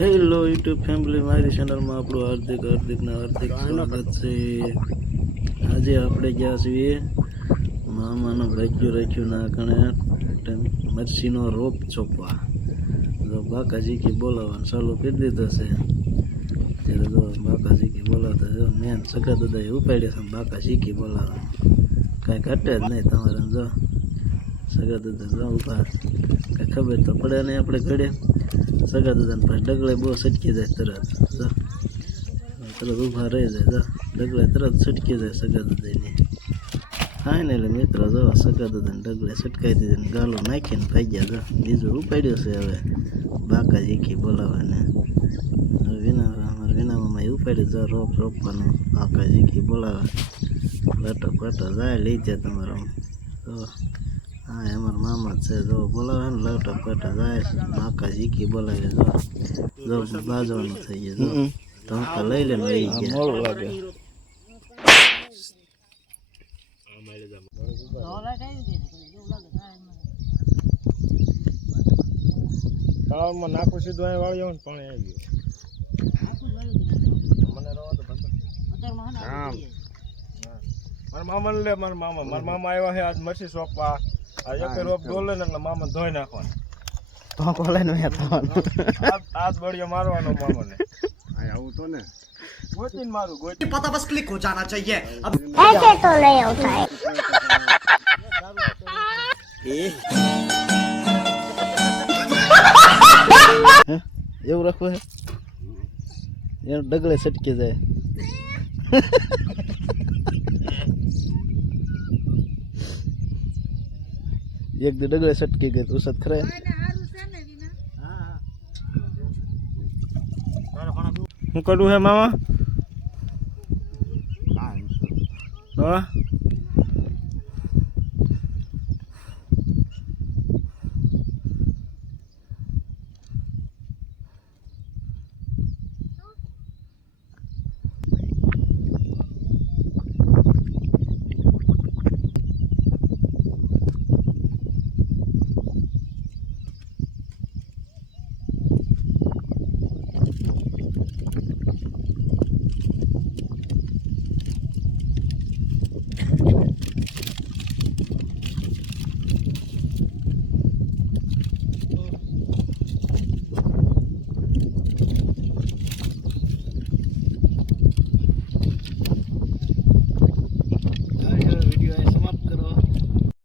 Hello YouTube family મારી ચેનલમાં આપણું હાર્દિક હાર્દિકના હાર્દિક સ્વાગત છે. આજે આપણે ગયા છીએ મામાનો રાખ્યું રાખ્યું ના કણે મરસીનો રોપ ચોપવા. તો બાકાજી કી બોલાવવાનું ચાલુ કરી દીધો છે ત્યારે તો બાકાજી કી બોલાવતા જો મેન સગા દાદા ઉપાડ્યા છે બાકાજી કી બોલાવવાનું. કાંઈ ઘટે જ નહીં તમારે જો. સગા દાદા ઊભા કાંઈ ખબર તો પડે નહીં આપણે ઘડે સગા દાદાને પાસે ડગલે બહુ સટકી જાય તરત. તરત ઊભા રહી જાય. ડગલે તરત છટકી જાય સગા દાદાની એટલે મિત્રો, જો સગા દાદાને ડગલે છટકાઈ દીધી ને ગાલો નાખીને ભાગ્યા. જો. બીજું ઉપાડ્યું છે હવે. બાકા જીકી બોલાવાને વિના અમારા વિનામાં ઉપાડ્યું જો રોપ રોપવાનું બાકા જીકી બોલાવે. લટો પટો જાય, લઈ જાય તમારો તો હા અમારા મામા છે જો બોલાવે ને લટો પટો જાય બાકા જીકી બોલાવે જો જો બાજવાનું થઈ ગયું જો ધોકા લઈ લે લઈ ગયા તળાવમાં નાખું સીધું અહીં વાળી ને પાણી આવી ગયું મને દો બંધ આમ મારા મામા લે મારા મામા મારા મામા આવ્યા છે આજ મરસી સોંપવા આ એક રોપ ડોલે ને એટલે મામા ધોઈ નાખવાનું ધોકો લઈને મેં થવાનું આજ આજ બળિયો મારવાનો મામાને આવું તો ને ગોતીને મારું ગોતી पता बस क्लिक हो जाना चाहिए अब ऐसे तो नहीं होता है હે? એવું રાખવું હે એનું ડગલે સટકી જાય એક દી ડગલે સટકી ગઈ તો ઉસદ ખરે હું કરું હે મામા? હા?